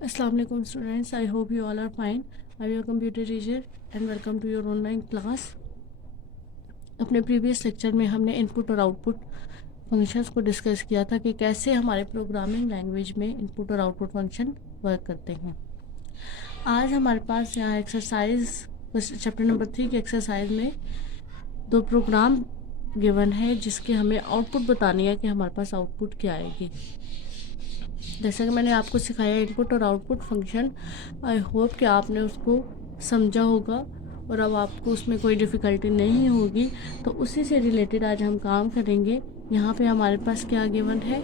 Assalamu alaikum students, I hope you all are fine. I am your computer teacher and welcome to your online class. अपने previous lecture में हमने input और output functions को discuss किया था कि कैसे हमारे प्रोग्रामिंग लैंग्वेज में इनपुट और आउटपुट फंक्शन वर्क करते हैं। आज हमारे पास यहाँ एक्सरसाइज चैप्टर नंबर 3 की एक्सरसाइज में दो प्रोग्राम गिवन है जिसके हमें आउटपुट बतानी है कि हमारे पास आउटपुट क्या आएगी। जैसा कि मैंने आपको सिखाया इनपुट और आउटपुट फंक्शन, आई होप कि आपने उसको समझा होगा और अब आपको उसमें कोई डिफ़िकल्टी नहीं होगी। तो उसी से रिलेटेड आज हम काम करेंगे। यहाँ पे हमारे पास क्या गिवन है,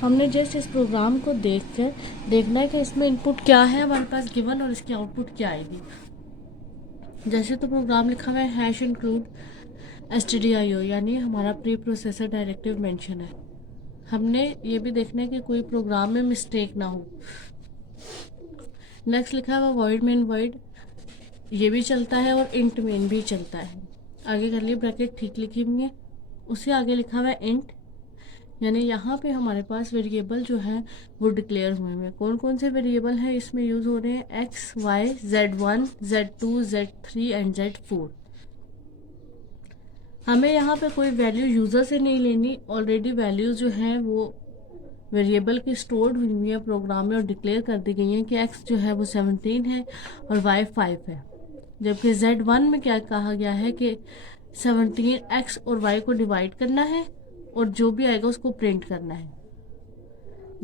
हमने जस्ट इस प्रोग्राम को देखना है कि इसमें इनपुट क्या है हमारे पास गिवन और इसकी आउटपुट क्या आएगी। जैसे तो प्रोग्राम लिखा हुआ है हैश इंक्लूड stdio, यानी हमारा प्री प्रोसेसर डायरेक्टिव मेंशन है। हमने ये भी देखना है कि कोई प्रोग्राम में मिस्टेक ना हो। नेक्स्ट लिखा हुआ वॉइड मेन वॉइड, ये भी चलता है और इंट मेन भी चलता है। आगे कर लिए ब्रैकेट ठीक लिखी हुई है, उससे आगे लिखा हुआ है इंट, यानी यहाँ पे हमारे पास वेरिएबल जो है वो डिक्लेयर हुए हैं। कौन कौन से वेरिएबल हैं इसमें यूज़ हो रहे हैं, x Y z1 z2 z3 and z4। हमें यहाँ पे कोई वैल्यू यूज़र से नहीं लेनी, ऑलरेडी वैल्यूज़ जो हैं वो वेरिएबल की स्टोर्ड हुई है प्रोग्राम में और डिक्लेयर कर दी गई हैं कि x जो है वो 17 है और y 5 है। जबकि z1 में क्या कहा गया है कि 17 x और y को डिवाइड करना है और जो भी आएगा उसको प्रिंट करना है।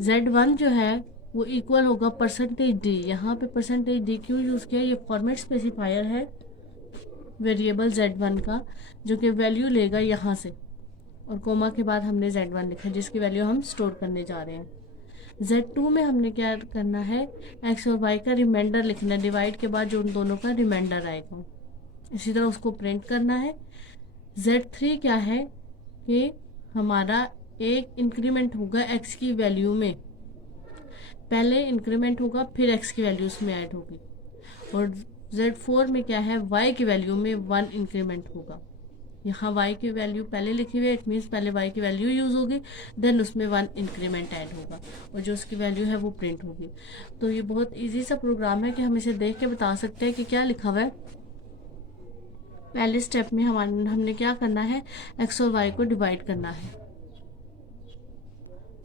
z1 जो है वो इक्वल होगा %d। यहाँ पे %d क्यों यूज़ किया, ये फॉर्मेट स्पेसिफायर है वेरिएबल z1 का, जो कि वैल्यू लेगा यहाँ से, और कोमा के बाद हमने z1 लिखा जिसकी वैल्यू हम स्टोर करने जा रहे हैं। z2 में हमने क्या करना है, x और y का रिमाइंडर लिखना है, डिवाइड के बाद जो उन दोनों का रिमाइंडर आएगा इसी तरह उसको प्रिंट करना है। z3 क्या है कि हमारा एक इंक्रीमेंट होगा x की वैल्यू में, पहले इंक्रीमेंट होगा फिर x की वैल्यू उसमें ऐड होगी। और z4 में क्या है, y की वैल्यू में 1 इंक्रीमेंट होगा। यहाँ y की वैल्यू पहले लिखी हुई है, इट मीन्स पहले y की वैल्यू यूज़ होगी, देन उसमें 1 इंक्रीमेंट ऐड होगा और जो उसकी वैल्यू है वो प्रिंट होगी। तो ये बहुत इजी सा प्रोग्राम है कि हम इसे देख के बता सकते हैं कि क्या लिखा हुआ है। पहले स्टेप में हमने क्या करना है, x और y को डिवाइड करना है।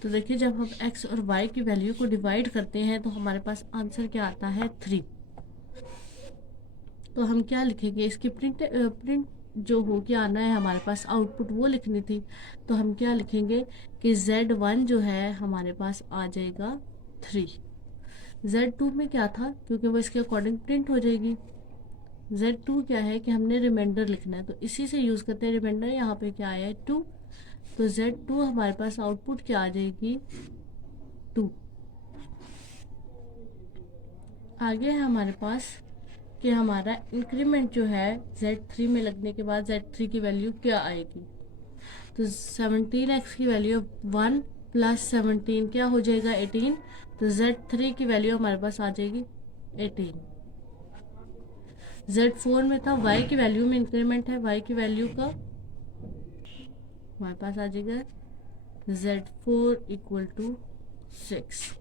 तो देखिए जब हम x और y की वैल्यू को डिवाइड करते हैं तो हमारे पास आंसर क्या आता है, 3। तो हम क्या लिखेंगे, इसकी प्रिंट जो हो के आना है हमारे पास, आउटपुट वो लिखनी थी। तो हम क्या लिखेंगे कि z1 जो है हमारे पास आ जाएगा 3। z2 में क्या था, क्योंकि वो इसके अकॉर्डिंग प्रिंट हो जाएगी। z2 क्या है कि हमने रिमाइंडर लिखना है, तो इसी से यूज़ करते हैं रिमाइंडर। यहाँ पे क्या आया है, 2। तो z2 हमारे पास आउटपुट क्या आ जाएगी, 2। आगे है हमारे पास कि हमारा इंक्रीमेंट जो है z3 में लगने के बाद z3 की वैल्यू क्या आएगी। तो 17x की वैल्यू 1 प्लस 17 क्या हो जाएगा, 18। तो z3 की वैल्यू हमारे पास आ जाएगी 18। z4 में था y की वैल्यू में इंक्रीमेंट है, y की वैल्यू का हमारे पास आ जाएगा z4 इक्वल टू 6।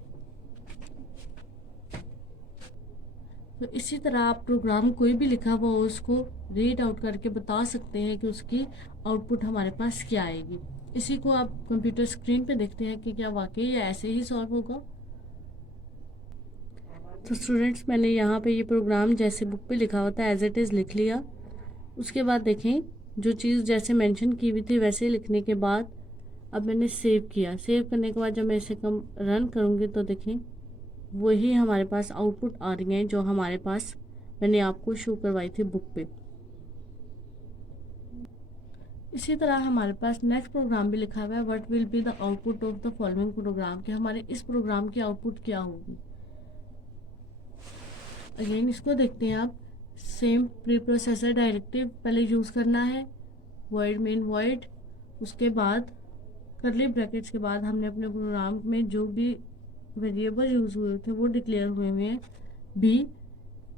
तो इसी तरह आप प्रोग्राम कोई भी लिखा हुआ हो उसको रीड आउट करके बता सकते हैं कि उसकी आउटपुट हमारे पास क्या आएगी। इसी को आप कंप्यूटर स्क्रीन पे देखते हैं कि क्या वाकई ऐसे ही सॉल्व होगा। तो स्टूडेंट्स, मैंने यहाँ पे ये प्रोग्राम जैसे बुक पे लिखा होता है एज इट इज़ लिख लिया। उसके बाद देखें जो चीज़ जैसे मेंशन की हुई थी वैसे लिखने के बाद अब मैंने सेव किया। सेव करने के बाद जब मैं इसे रन करूँगी तो देखें वही हमारे पास आउटपुट आ रही हैं जो हमारे पास मैंने आपको शो करवाई थी बुक पे। इसी तरह हमारे पास नेक्स्ट प्रोग्राम भी लिखा हुआ है, what will be the output of the following programme, कि हमारे इस प्रोग्राम की आउटपुट क्या होगी। अगेन इसको देखते हैं आप, सेम प्री प्रोसेसर डायरेक्टिव पहले यूज़ करना है, वॉइड मेन वॉइड, उसके बाद करली ब्रैकेट्स के बाद हमने अपने प्रोग्राम में जो भी वेरिएबल यूज़ हुए थे वो डिक्लेयर हुए हैं बी,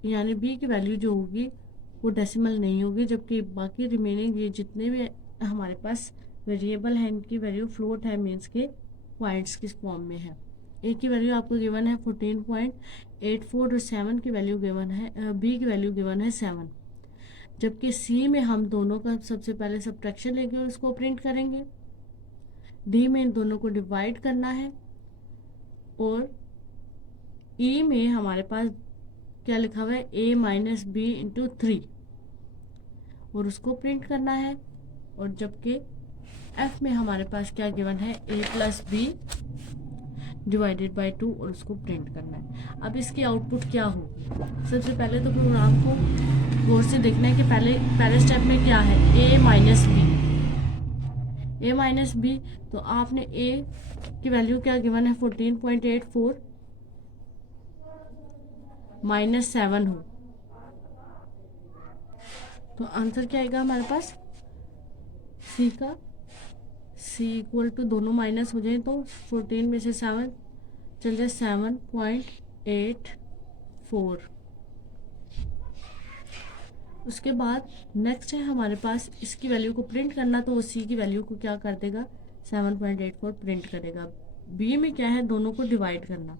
यानी बी की वैल्यू जो होगी वो डेसिमल नहीं होगी, जबकि बाकी रिमेनिंग ये जितने भी हमारे पास वेरिएबल हैं इनकी वैल्यू फ्लोट है, मीन्स के पॉइंट्स की फॉर्म में है। ए की वैल्यू आपको गिवन है 14.84 और 7 की वैल्यू गिवन है, बी की वैल्यू गिवन है 7। जबकि सी में हम दोनों का सबसे पहले सब्ट्रैक्शन लेंगे और उसको प्रिंट करेंगे। डी में इन दोनों को डिवाइड करना है और ई में हमारे पास क्या लिखा हुआ है, ए माइनस बी इंटू 3 और उसको प्रिंट करना है। और जबकि एफ में हमारे पास क्या गिवन है, ए प्लस बी डिवाइडेड बाय 2 और उसको प्रिंट करना है। अब इसकी आउटपुट क्या हो, सबसे पहले तो प्रोग्राम को गौर से देखना है कि पहले स्टेप में क्या है, ए माइनस बी। तो आपने ए की वैल्यू क्या गिवन है, 14.84 माइनस 7 हो, तो आंसर क्या आएगा हमारे पास, सी का। सी इक्वल टू दोनों माइनस हो जाए तो 14 में से 7 चल जाए 7.84। उसके बाद नेक्स्ट है हमारे पास इसकी वैल्यू को प्रिंट करना, तो वो सी की वैल्यू को क्या कर देगा, 7.84 प्रिंट करेगा। बी में क्या है, दोनों को डिवाइड करना,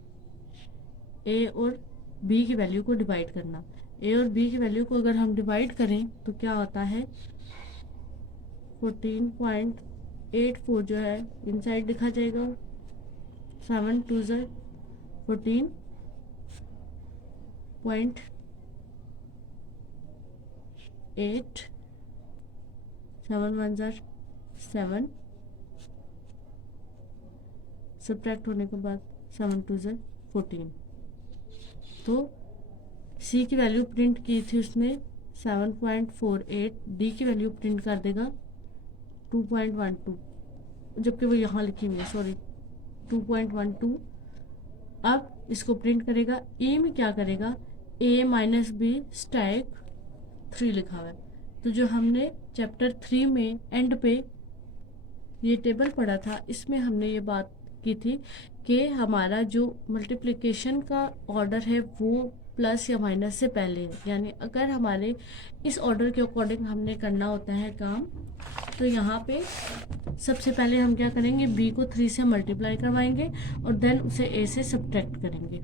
ए और बी की वैल्यू को डिवाइड करना। ए और बी की वैल्यू को अगर हम डिवाइड करें तो क्या होता है, 14.84 जो है इनसाइड लिखा जाएगा, 7 2 14 8 7 1 7 सब्ट्रैक्ट होने के बाद 7 2 14। तो सी की वैल्यू प्रिंट की थी उसने 7.48, डी की वैल्यू प्रिंट कर देगा 2.12, जबकि वो यहाँ लिखी हुई है, सॉरी 2.12। अब इसको प्रिंट करेगा। ए में क्या करेगा, ए माइनस बी स्टैक 3 लिखा हुआ है। तो जो हमने चैप्टर 3 में एंड पे ये टेबल पढ़ा था, इसमें हमने ये बात की थी कि हमारा जो मल्टीप्लिकेशन का ऑर्डर है वो प्लस या माइनस से पहले है। यानी अगर हमारे इस ऑर्डर के अकॉर्डिंग हमने करना होता है काम, तो यहाँ पे सबसे पहले हम क्या करेंगे, बी को 3 से मल्टीप्लाई करवाएंगे और देन उसे ए से सब्ट्रैक्ट करेंगे।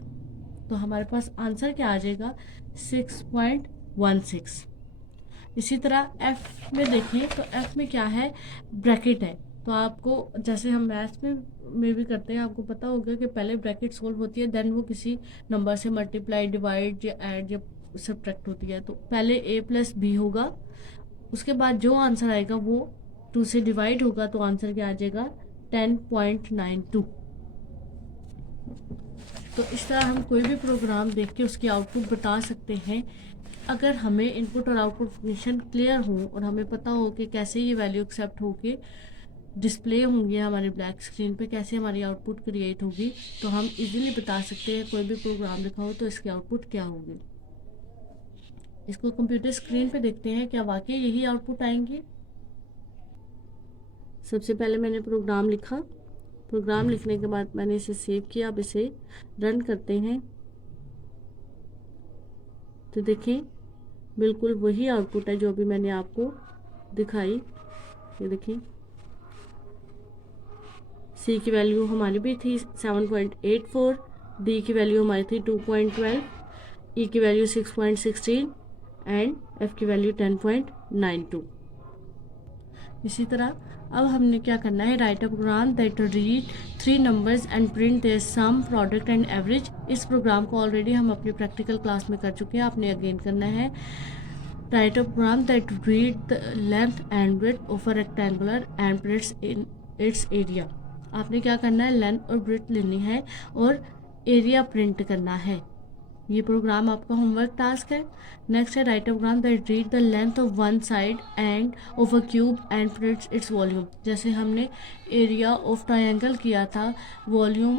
तो हमारे पास आंसर क्या आ जाएगा, 6.16। इसी तरह एफ में देखें तो एफ में क्या है, ब्रैकेट है। तो आपको जैसे हम मैथ्स में भी करते हैं, आपको पता होगा कि पहले ब्रैकेट सोल्व होती है, देन वो किसी नंबर से मल्टीप्लाई, डिवाइड या ऐड या सब्ट्रैक्ट होती है। तो पहले ए प्लस बी होगा, उसके बाद जो आंसर आएगा वो 2 से डिवाइड होगा, तो आंसर क्या आ जाएगा, 10.92। तो इस तरह हम कोई भी प्रोग्राम देख के उसकी आउटपुट बता सकते हैं। अगर हमें इनपुट और आउटपुट फंक्शन क्लियर हो और हमें पता हो कि कैसे ये वैल्यू एक्सेप्ट होके डिस्प्ले होंगे हमारे ब्लैक स्क्रीन पे, कैसे हमारी आउटपुट क्रिएट होगी, तो हम इजीली बता सकते हैं कोई भी प्रोग्राम लिखा हो तो इसकी आउटपुट क्या होगी। इसको कंप्यूटर स्क्रीन पे देखते हैं, क्या वाकई यही आउटपुट आएंगे। सबसे पहले मैंने प्रोग्राम लिखा, प्रोग्राम लिखने के बाद मैंने इसे सेव किया। अब इसे रन करते हैं तो देखें बिल्कुल वही आउटपुट है जो अभी मैंने आपको दिखाई। ये देखें, सी की वैल्यू हमारी भी थी 7.84, डी की वैल्यू हमारी थी 2.12, ई की वैल्यू 6.16 एंड एफ की वैल्यू 10.92। इसी तरह अब हमने क्या करना है, write a program that read 3 numbers and print their sum, product and average. इस प्रोग्राम को ऑलरेडी हम अपनी प्रैक्टिकल क्लास में कर चुके हैं, आपने अगेन करना है। Write a program that read the length and breadth of a rectangular and prints in its area. आपने क्या करना है, लेंथ और ब्रेड्थ लेनी है और एरिया प्रिंट करना है। ये प्रोग्राम आपका होमवर्क टास्क है। नेक्स्ट है write a program that read the length of one side and of a cube and prints its volume. जैसे हमने एरिया ऑफ ट्रायंगल किया था, वॉल्यूम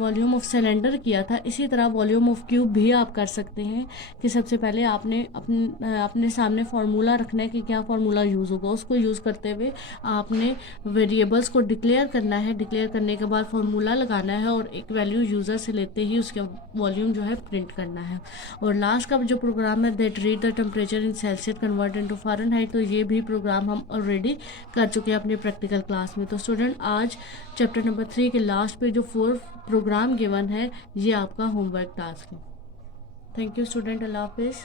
वॉल्यूम ऑफ सिलेंडर किया था, इसी तरह वॉल्यूम ऑफ क्यूब भी आप कर सकते हैं कि सबसे पहले आपने अपने सामने फार्मूला रखना है कि क्या फार्मूला यूज़ होगा। उसको यूज़ करते हुए आपने वेरिएबल्स को डिक्लेयर करना है। डिक्लेयर करने के बाद फार्मूला लगाना है और एक वैल्यू यूज़र से लेते ही उसका वॉल्यूम जो है प्रिंट करना है। और लास्ट का जो प्रोग्राम है that read the temperature in Celsius convert into Fahrenheit, तो ये भी प्रोग्राम हम ऑलरेडी कर चुके हैं अपने प्रैक्टिकल क्लास में। तो स्टूडेंट आज चैप्टर नंबर 3 के लास्ट पे जो 4 प्रोग्राम गिवन है ये आपका होमवर्क टास्क है। थैंक यू स्टूडेंट, अल्लाह हाफिज़।